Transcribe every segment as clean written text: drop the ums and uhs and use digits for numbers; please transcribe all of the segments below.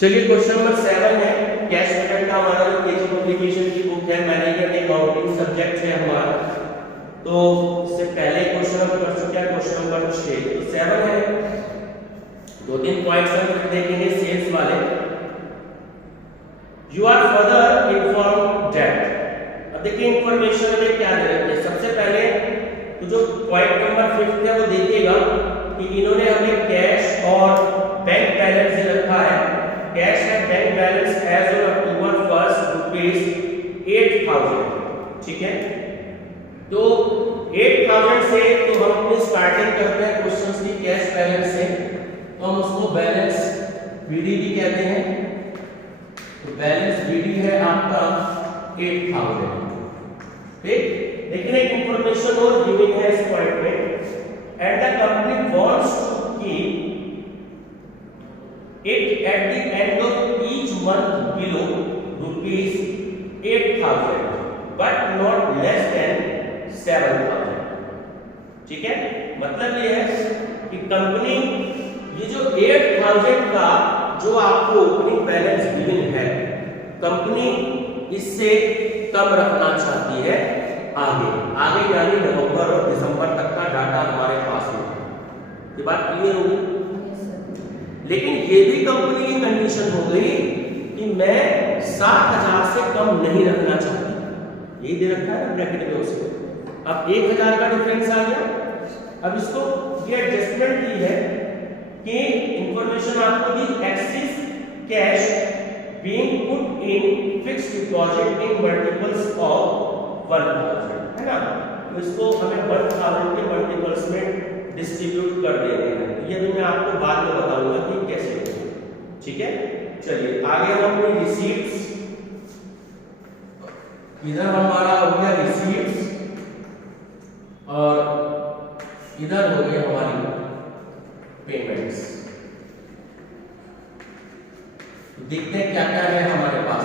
चलिए question number 7 है cash statement का हमारा जो केजी पब्लिकेशन की बुक है मैनेजमेंट अकाउंटिंग सब्जेक्ट है हमारा। तो इससे पहले क्वेश्चन हम कर चुके हैं क्वेश्चन नंबर 6 तो 7 है। दो तीन पॉइंट्स हम देखेंगे सेल्स वाले। You are further informed that, अब देखिए इंफॉर्मेशन में क्या दे रखे हैं। सबसे पहले तो जो पॉइंट नंबर 5 है वो देखिएगा कि इन्होंने हमें कैश और बैंक बैलेंस दे रखा है। Cash and bank balance as on October 1 ₹8,000, ठीक है। तो 8,000 से तो हम अपनी स्टार्टिंग करते हैं क्वेश्चंस की कैश बैलेंस से, तो हम उसको बैलेंस बीडी भी कहते हैं। तो बैलेंस बीडी है आपका 8,000, ठीक। लेकिन एक इंफॉर्मेशन और गिविंग है इस पॉइंट में, and the company wants to keep it at the end of each month below ₹8,000 but not less than 7,000, ठीक है। मतलब ये है कि कंपनी ये जो 8,000 का जो आपको ओपनिंग बैलेंस गिवन है, कंपनी इससे कम रखना चाहती है आगे यानी नवंबर और दिसंबर तक का डाटा हमारे पास है। ये बात क्लियर होगी। लेकिन ये भी कंपनी की कंडीशन हो गई कि मैं 7,000 से कम नहीं रखना चाहती। यही दे रखा है ब्रैकेट में उसको। अब 1,000 का डिफरेंस आ गया। अब इसको ये एडजस्टमेंट की है कि इंफॉर्मेशन आपको दी axis cash being put in fixed deposit in multiples of 1,000, है ना। तो इसको हमें 1,000 के मल्टीपल्स में डिस्ट्रीब्यूट कर देते हैं। ये भी मैं आपको बाद में बताऊंगा कि कैसे होगा, ठीक है। चलिए आगे हम अपनी रिसीट्स, इधर हमारा हो गया रिसीट्स और इधर हो गई हमारी पेमेंट्स। तो देखते हैं क्या क्या है हमारे पास।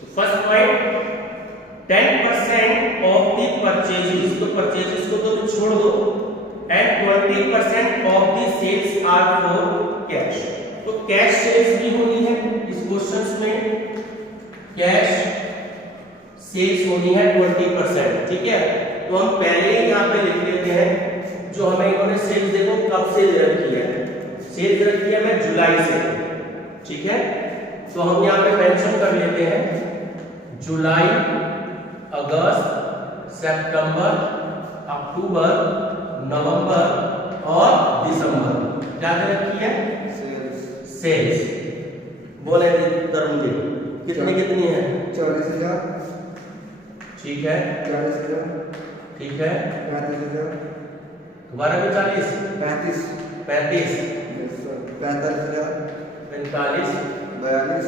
तो first point 10% of the purchases, तो परचेजेस को तो छोड़ दो, and 20% of the sales are for cash. तो कैश सेल्स भी होनी है इस क्वेश्चंस में, कैश सेल्स होनी है 20%, ठीक है। तो हम पहले ही यहाँ पे लिख लेते हैं जो हमें इन्होंने सेल्स देखो कब से दे रखी है। सेल्स रखी है हमें जुलाई से, ठीक है। तो हम यहाँ पे मेंशन कर लेते हैं जुलाई, अगस्त, सितंबर, अक्टूबर, नवंबर और दिसंबर। क्या दे रखी है? सेल्स। बोले तरुण जी कितनी है? 40,000, ठीक है। 40,000, ठीक है। 35,000, दोबारा भी 40, 35, 35, 45,000, 45, 42,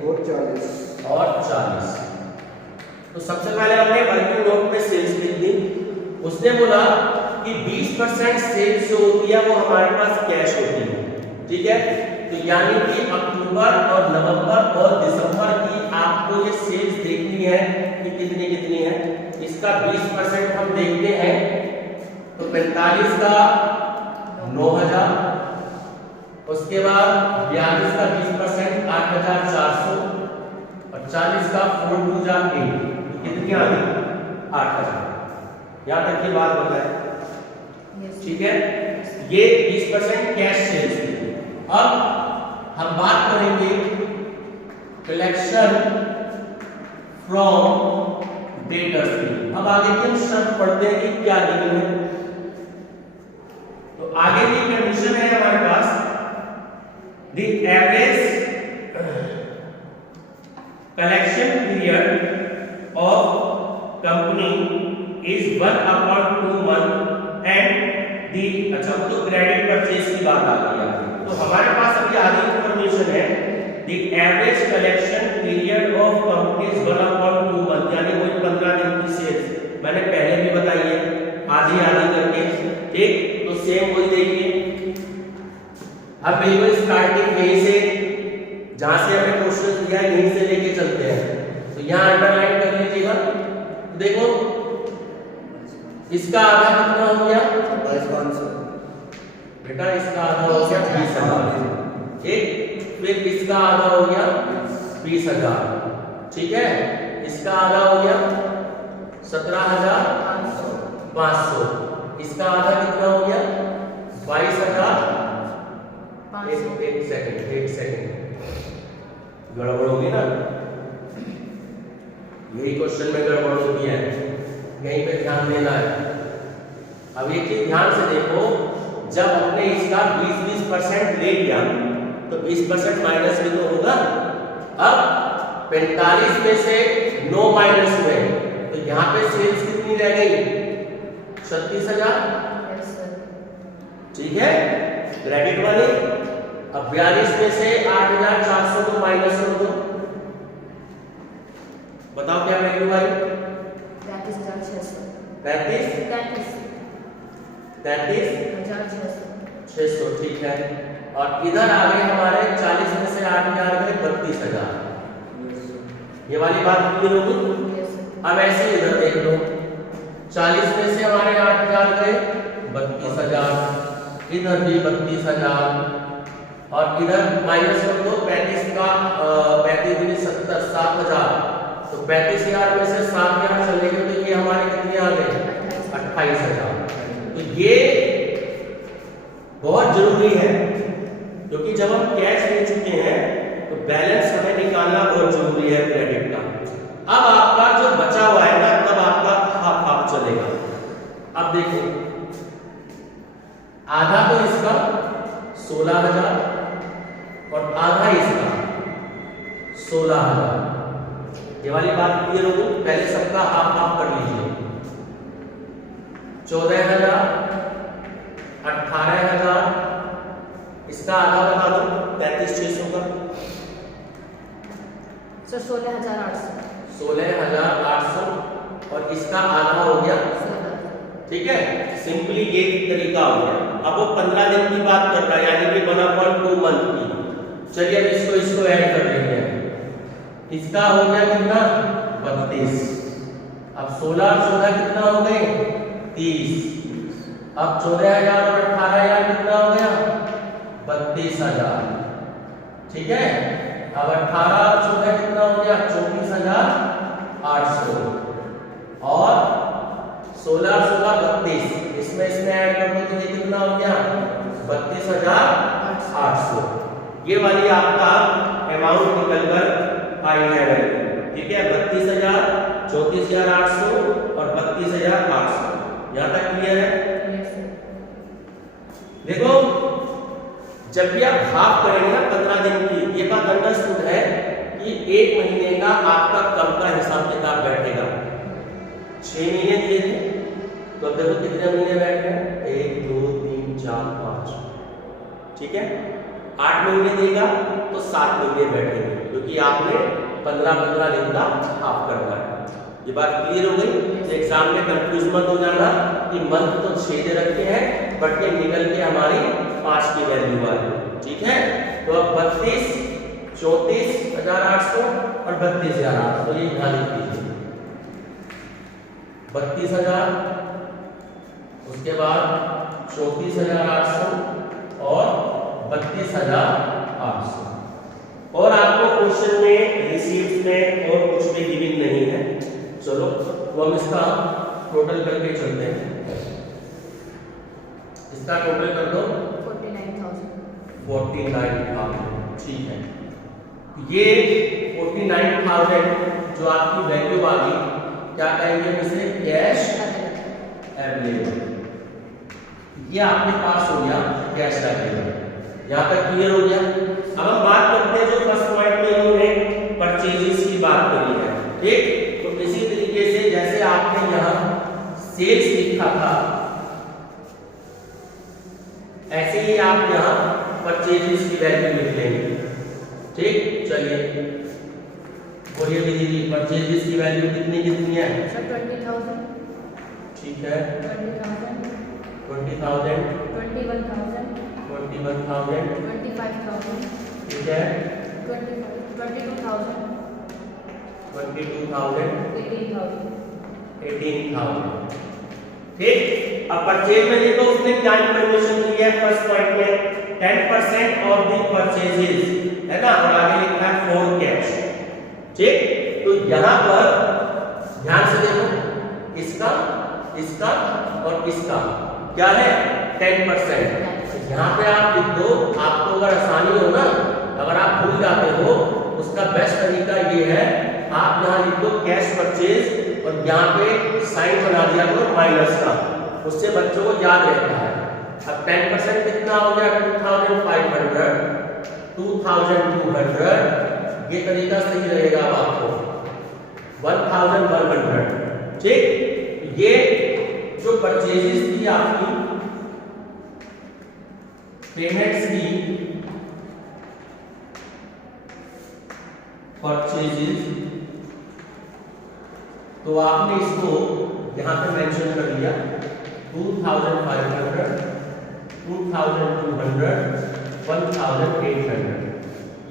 42 और 40। तो सबसे पहले हमने वर्किंग नोट में सेल्स लिख दी। उसने बोला कि 20% सेल्स जो होती है वो हमारे पास कैश होती है, ठीक है। तो यानी कि अक्टूबर और नवंबर और दिसंबर की आपको ये सेल्स देखनी है कि कितनी है। इसका 20% हम देखते हैं तो 45 का 9,000, उसके बाद 42 का 20% 8,400 और 40 का 4 2 जा 8, कितनी आ गई? 8,000। यहाँ तक की बात बताए, ठीक है। ये 20% कैश सेल्स थी। अब हम बात करेंगे कलेक्शन फ्रॉम डेटर्स की। अब आगे की हम शर्त पढ़ते हैं कि क्या गिवन है। तो आगे की कंडीशन है हमारे पास the average collection period of company is 1/2 month and the अच्छा वो तो क्रेडिट परचेज की बात आ गई है। तो हमारे पास अभी आगे इंफॉर्मेशन है the average collection period of company is 1/2 month, यानी वही 15 दिन की सेल्स मैंने पहले भी बताई है आधी करके, ठीक। तो सेम वही देखिए। अब बिल्कुल स्टार्टिंग यहीं से जहां से हमें क्वेश्चन दिया है यहीं से लेके चलते हैं। तो यहां अंडरलाइन कर लीजिएगा। देखो इसका आधा कितना हो गया? 22,500, बेटा इसका आधा हो गया 20,000, ठीक। फिर इसका आधा हो गया 20,000, ठीक है। इसका आधा हो गया 17,500, इसका आधा कितना हो गया 22,000। एक सेकंड गड़बड़ होगी ना, यही क्वेश्चन में गड़बड़ होती है, यहीं पे ध्यान देना है। अब एक चीज ध्यान से देखो, जब अपने इसका 20% ले लिया तो 20% माइनस भी तो होगा। अब 45 में से 9 माइनस हुए तो यहाँ पे सेल्स कितनी रह गई 36,000, ठीक है, क्रेडिट वाली। अब 42 में से 8,400 को माइनस कर दो, बताओ क्या वैल्यू आई 33,600, ठीक है। और इधर आ गए हमारे 40 में से 8,000 गए 32,000, ये वाली बात क्लियर होगी। अब ऐसे इधर देख लो, 40 में से हमारे 8,000 गए 32,000, इधर भी 32,000, और इधर माइनस कर दो 35 का 35 दूनी 70 7,000, तो 35,000 में से 7,000 चले गए तो ये हमारे कितने आ गए 28,000। तो ये बहुत जरूरी है, क्योंकि जब हम कैश ले चुके हैं तो बैलेंस हमें निकालना बहुत जरूरी है क्रेडिट का। अब आपका जो बचा हुआ है ना, तब आपका हाफ चलेगा। अब देखो, आधा तो इसका 16,000 और आधा इसका 16,000, ये वाली बात क्लियर होगी। पहले सबका हाफ कर लीजिए, 14,000, 18,000, इसका आधा बता दो 33,600 का 16,800, और इसका आधा हो गया, ठीक है। सिंपली ये तरीका हो गया। अब वो 15 दिन की बात कर रहा है, यानी कि 1/2 मंथ की। चलिए अब इसको ऐड कर लेंगे। इसका हो गया कितना 32, अब 16 और 16 कितना हो गए 30, अब 14,000 और 18,000 कितना हो गया 32,000, ठीक है। अब 18 और 14 कितना हो गया 34,800, और 16 और 16 32, इसमें ऐड कर दो तो ये कितना हो गया 32,800। ये वाली आपका अमाउंट निकल कर आई है, ठीक है। 32,000, 34,800 और 32,800, यहां तक क्लियर है। देखो, जब भी आप हाफ करेंगे ना 15 दिन की, ये बात अंडरस्टूड है कि 1 महीने का आपका कम का हिसाब किताब बैठेगा। 6 महीने दिए थे तो अब देखो कितने महीने बैठ गए 1 2 3 4 5, ठीक है। 8 महीने देगा तो 7 महीने बैठेंगे, क्योंकि आपने 15-15 दिन का हाफ करना है। ये बात क्लियर हो गई। एग्जाम में कंफ्यूज मत हो जाना कि मंथ तो 6 दे रखे हैं बट ये निकल के हमारी 5 की वैल्यू आ रही है, ठीक है। तो अब 32, 34,800 और 32,800, ये ध्यान रखिए। 32,000, उसके बाद 34,800 और 32,800। और आपको क्वेश्चन में रिसीप्ट में और कुछ भी गिविंग नहीं है। चलो तो हम इसका टोटल करके चलते हैं। इसका टोटल कर दो 49,000, ठीक है। ये 49,000 जो आपकी वैल्यू आ गई, क्या कहेंगे इसे कैश अवेलेबल। ये आपके पास हो गया कैश अवेलेबल, यहां तक क्लियर हो गया। अब हम बात करते हैं जो फर्स्ट पॉइंट में इन्होंने परचेजेस की बात करी है, ठीक। तो इसी तरीके से जैसे आपने यहां सेल्स लिखा था, ऐसे ही आप यहां परचेजेस की वैल्यू लिख लेंगे, ठीक। चलिए बोलिए दीदी, परचेजेस की वैल्यू कितनी कितनी है 20,000, ठीक है। 20,000, 20,000, 21,000, 21,000, 25,000, ठीक है। 22,000, 22,000, 18,000, 18,000, ठीक। अब परचेज में देखो उसने क्या इंफॉर्मेशन दी है फर्स्ट पॉइंट में 10% ऑफ द परचेजेस, है ना, और आगे लिखा है फॉर कैश। ठीक, तो यहां पर ध्यान से देखो, इसका इसका और इसका क्या है 10%। यहाँ पे आप लिख दो, आपको अगर आसानी हो ना, अगर आप भूल जाते हो, उसका बेस्ट तरीका ये है, आप यहाँ लिख दो कैश परचेज और यहाँ पे साइन बना दिया करो माइनस का, उससे बच्चों को याद रहता है। अब 10% कितना हो गया 2500, 2200, ये तरीका सही रहेगा अब आपको 1100। ठीक, ये जो परचेजेस थी आपकी पेमेंट्स की, परचेजेस, तो आपने इसको यहां पे मेंशन कर दिया 2500, 2200, 1800।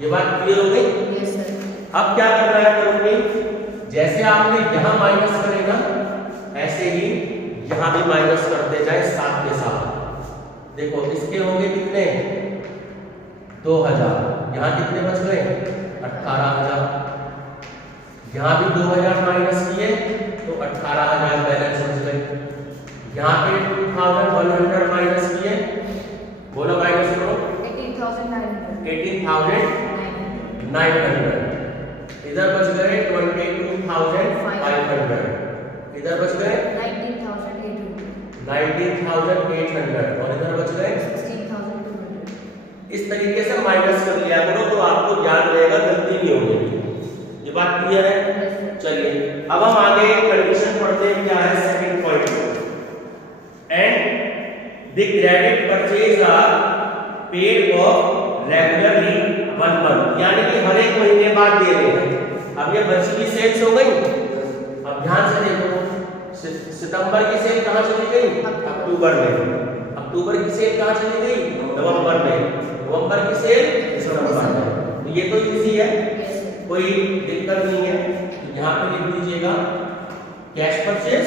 ये बात क्लियर हो गई? Yes sir. अब क्या करना है करोगे, जैसे आपने यहां माइनस करेगा ऐसे ही यहां भी माइनस करते जाए साथ के साथ। देखो इसके होंगे कितने 2000, यहां कितने बच गए 18000, यहां भी 2000 माइनस किए तो 18000 बैलेंस बच गए। यहां पे 2100 माइनस किए, बोलो माइनस करो 18,900। 18,900, इधर बच गए 22,500, इधर बच गए 19,800 और इधर बच गए 16,200। इस तरीके से माइनस कर लिया करो तो आपको याद रहेगा, गलती नहीं होगी। ये बात क्लियर है? चलिए अब हम आगे कंडीशन पढ़ते हैं, क्या है second point. And the credit purchase are paid off regularly 1 month, यानी कि हर एक महीने बाद दे रहे हैं। अब ये बची हुई सेल्स हो गई, अब ध्यान से देखो, सितंबर की सेल कहां चली गई अक्टूबर में, अक्टूबर की सेल कहां चली गई नवंबर में, नवंबर की सेल दिसंबर में। तो ये तो इजी है, कोई दिक्कत नहीं है। तो यहाँ पे लिख दीजिएगा कैश परचेज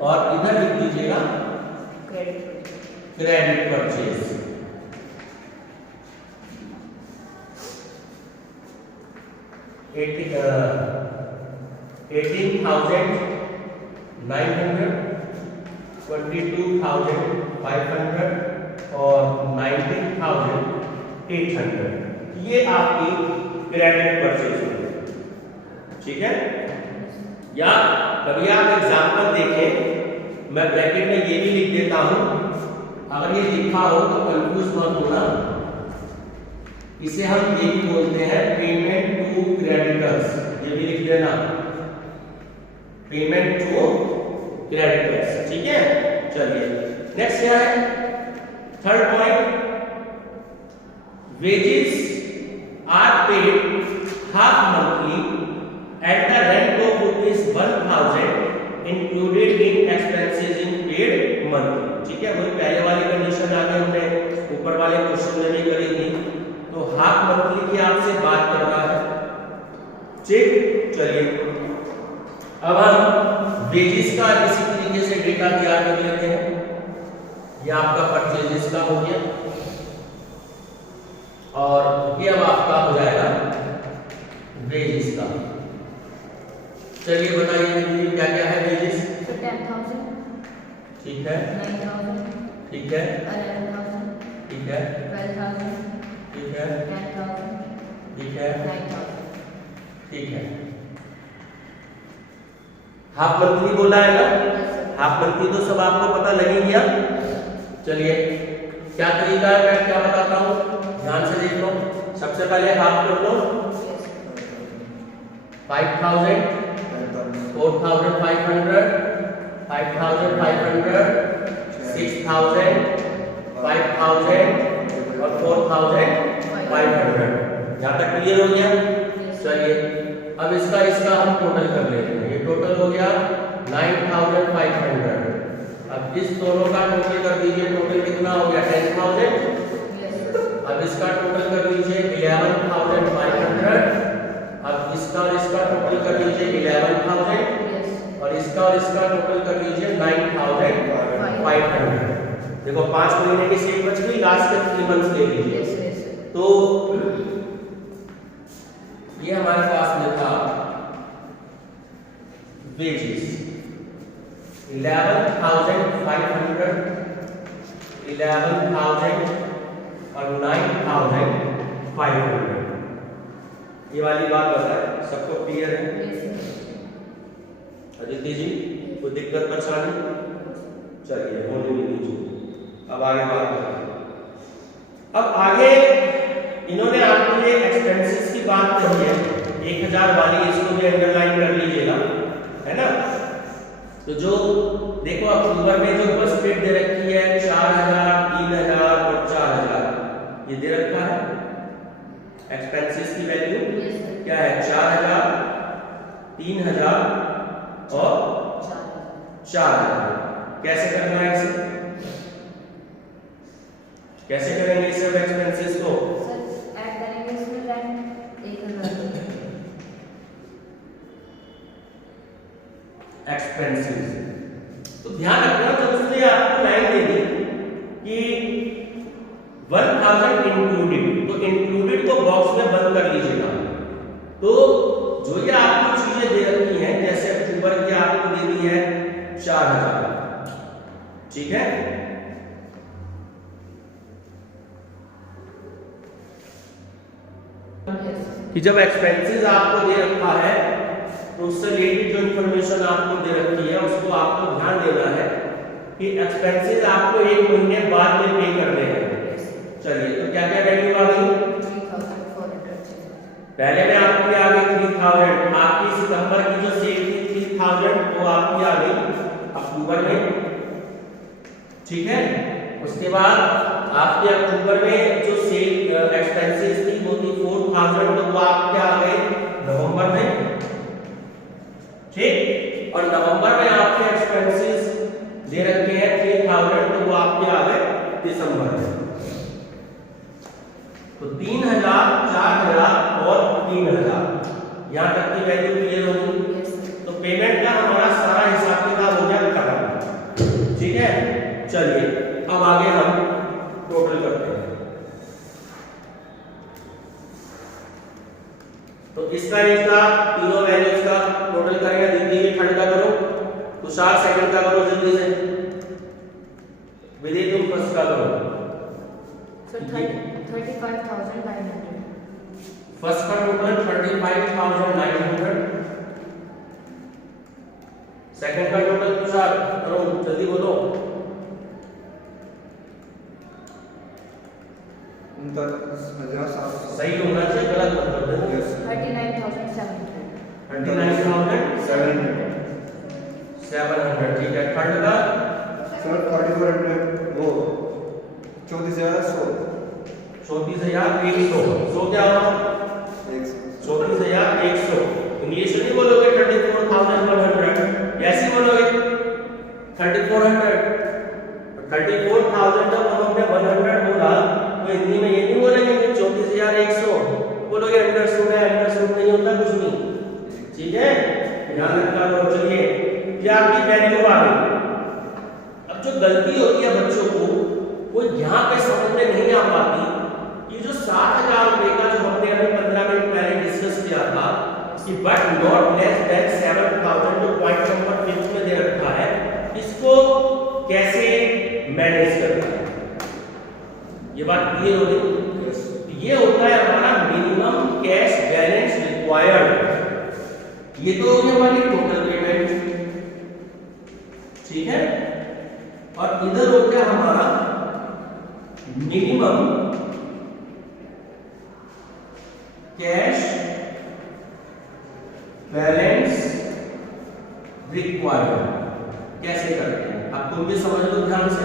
और इधर लिख दीजिएगा क्रेडिट परचेज। $18,900, $22,500 और $19,800, ये आपकी क्रेडिट परचेज है। ठीक है, या कभी आप एग्जाम्पल देखें, मैं ब्रैकेट में ये भी लिख देता हूं, अगर ये लिखा हो तो कंफ्यूज मत होना। इसे हम ये भी बोलते हैं पेमेंट टू क्रेडिटर्स, ये भी लिख देना पेमेंट टू क्रेडिटर्स। ठीक है, चलिए नेक्स्ट क्या है third point, wages are paid half monthly at the rate of ₹1000 included in expenses in paid month. ठीक है, वही पहले वाली कंडीशन आगे हमने ऊपर वाले क्वेश्चन में भी करी थी, तो हाफ मंथली की आपसे बात कर रहा है। ठीक, चलिए अब हम वेजेस का इसी तरीके से डेटा तैयार कर लेते हैं। ये आपका परचेजेस का हो गया और ये अब आपका हो जाएगा वेजेस का। चलिए बताइए क्या क्या है वेजेस। 10,000, ठीक है, 9,000, ठीक है, 11,000, ठीक है, 12,000, ठीक है, 10,000, ठीक है, 9,000। ठीक है। हाफ मंथली बोला है ना, हाफ मंथली तो सब आपको पता लग ही गया। चलिए क्या तरीका है, मैं क्या बताता हूँ, ध्यान से देख लो। सबसे पहले हाफ कर लो 5,000, 4,500, 5,500, 6,000, 5,000 और 4,500। यहाँ तक क्लियर हो गया? चलिए अब इसका हम टोटल कर लेते हैं। ये टोटल हो गया 9,500। अब इस दोनों का टोटल कर दीजिए, टोटल कितना हो गया 10,000। अब इसका टोटल कर लीजिए 11,500। अब इसका और इसका टोटल कर लीजिए 11,000 और इसका टोटल कर लीजिए 9,500। देखो 5 महीने की सेल बच गई, लास्ट के 3 मंथ्स ले लीजिए। यस यस तो ये हमारे पास में था वेजेस 11,500, 11,000 और 9,500। ये वाली बात बताए, सबको क्लियर है? अदिति जी कोई दिक्कत परेशानी? चलिए होने दीजिए, अब आगे बात करते हैं। अब आगे इन्होंने आपको ये एक्सपेंसेस की बात कही है 1000 वाली, इसको भी अंडरलाइन कर लीजिएगा, है ना। तो जो देखो अक्टूबर में जो बस पेड दे रखी है 4000, 3000 और 4000, ये दे रखा है। एक्सपेंसेस की वैल्यू क्या है? 4000, 3000 और 4000। कैसे करना है इसे? कैसे करेंगे इस सब एक्सपेंसेस को? सर ऐड करेंगे इसमें रेंट 1000 एक्सपेंसेस। तो ध्यान रखना जब उसने आपको लाइन दे दी कि 1000 इंक्लूडेड, तो इंक्लूडेड को बॉक्स में बंद कर लीजिएगा। तो जो ये आपको चीजें दे रखी हैं, जैसे अक्टूबर की आपको दे दी है 4000, ठीक है। कि जब एक्सपेंसेस आपको दे रखा है तो उससे रिलेटेड जो इंफॉर्मेशन आपको दे रखी है उसको आपको ध्यान देना है कि एक्सपेंसेस आपको 1 महीने बाद में पे करने हैं। चलिए तो क्या क्या वैल्यू आ गई? 3400। पहले में आपकी आ गई 3000, आपकी सितंबर की जो सेल थी 3000 वो आपकी आ गई अक्टूबर में, ठीक है। उसके बाद आपके अक्टूबर में जो सेल एक्सपेंसेस थी वो थी 4000, तो वो आपके आ गए नवंबर में, ठीक। और नवंबर में आपके एक्सपेंसेस दे रखे हैं 3000, तो वो आपके आ गए दिसंबर में। तो 3000, 4000 और 3000, यहां तक की वैल्यू क्लियर होगी। तो पेमेंट का हमारा सारा हिसाब किताब हो गया खत्म, ठीक है। चलिए अब आगे हम टोटल करते हैं। तो इसका तीनों वैल्यूज का टोटल करेंगे। दीदी ये थर्ड का करो, तुषार सेकंड का करो जल्दी से, विधि तुम फर्स्ट का करो। So 35,900। फर्स्ट का टोटल 35,900, सेकंड का टोटल तुषार करो जल्दी बोलो। 39,700। सही होना चाहिए, गलत मत कर देना। 39,700। 39,700, ठीक है। थर्ड का सर 4400 वो 34,100। 34,100, सो क्या होगा? 34,100। इंग्लिश में नहीं बोलोगे 34,100, कैसे बोलोगे? 3400। 34,000 जब हमने 100 बोला तो हिंदी में ये नहीं बोलेंगे कि 34,100 बोलोगे। अंडरस्टूड है, अंडरस्टूड नहीं होता कुछ नहीं, ठीक है। ध्यान रखना करो। चलिए ये आपकी वैल्यू आ गई। अब जो गलती होती है बच्चों को, वो यहाँ पे समझ में नहीं आ पाती कि जो 7,000 रुपए का जो हमने अभी 15 मिनट पहले डिस्कस किया था कि बट नॉट लेस देन 7,000 जो पॉइंट नंबर 5 में दे रखा है, इसको कैसे मैनेज करना है, ये बात क्लियर हो गई। ये होता है हमारा मिनिमम कैश बैलेंस रिक्वायर्ड। ये तो होगी हमारी टोटल पेमेंट, ठीक है। और इधर हो गया हमारा मिनिमम कैश बैलेंस रिक्वायर्ड। कैसे करते हैं आप तुम भी समझ लो ध्यान से।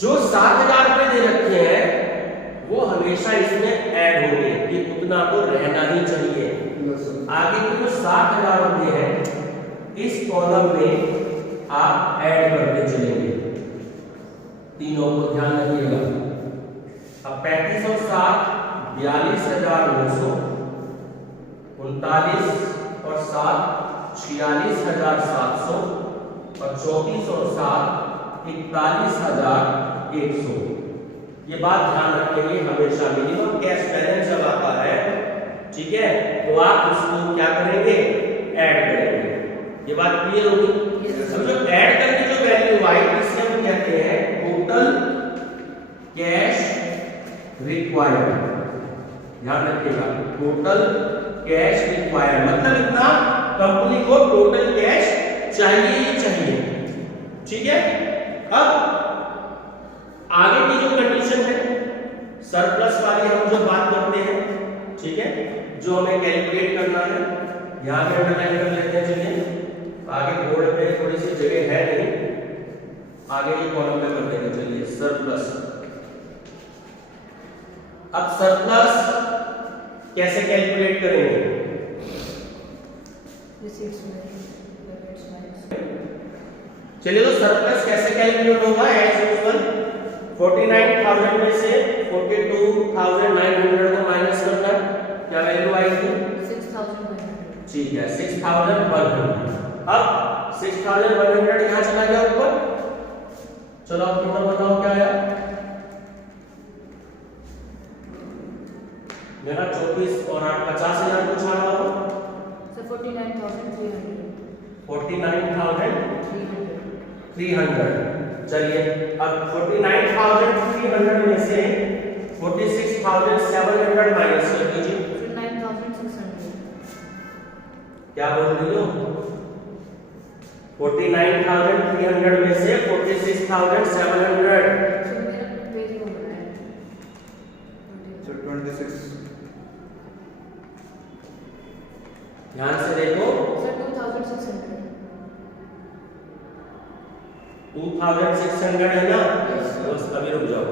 जो 7,000 रुपए दे रखे हैं वो हमेशा इसमें ऐड होंगे कि उतना तो रहना ही चाहिए। आगे के जो 7,000 रुपए हैं इस कॉलम में आप ऐड करते चलेंगे, तीनों को ध्यान रखिएगा। अब 35 और 7 42,900, 39 और 7 46,700 और 34 और 7 41,100। ये बात ध्यान रखेंगे हमेशा, मिनिमम कैश बैलेंस जब आता है, ठीक है, तो आप उसको क्या करेंगे, ऐड करेंगे। ये बात क्लियर होगी। अब जो ऐड करके जो वैल्यू आई इसे हम कहते हैं टोटल कैश रिक्वायर्ड। ध्यान रखिएगा, टोटल कैश रिक्वायर्ड मतलब इतना कंपनी को टोटल कैश चाहिए ही चाहिए, ठीक है। अब आगे की जो कंडीशन है सरप्लस वाली हम जो बात करते हैं, ठीक है, जो हमें कैलकुलेट करना है, यहां पे अंडरलाइन कर लेते हैं। चलिए आगे बोर्ड पे थोड़ी सी जगह है नहीं, आगे के कॉलम में कर देंगे। चलिए सरप्लस। अब सरप्लस कैसे कैलकुलेट करेंगे, चलिए तो सरप्लस कैसे कैलकुलेट होगा, एज यूजुअल 49,000 में से 42,900 को माइनस करना है, क्या वैल्यू आएगी, 6,100। ठीक है 6,100। अब 6,100 यहां चला गया ऊपर, चलो आप नंबर बताओ क्या आया, मेरा 34 और 8 50,000 कुछ आ रहा हो, सर 49,300। 49,300। चलिए अब 49,300 में से 46,700 माइनस कर दीजिए, 9,600। क्या बोल रही हो, 49,300 में से 46,700, सर मेरा पेज हो रहा है So 26. ध्यान से देखो, सर 2,600। 2,600 है ना, बस अभी रुक जाओ।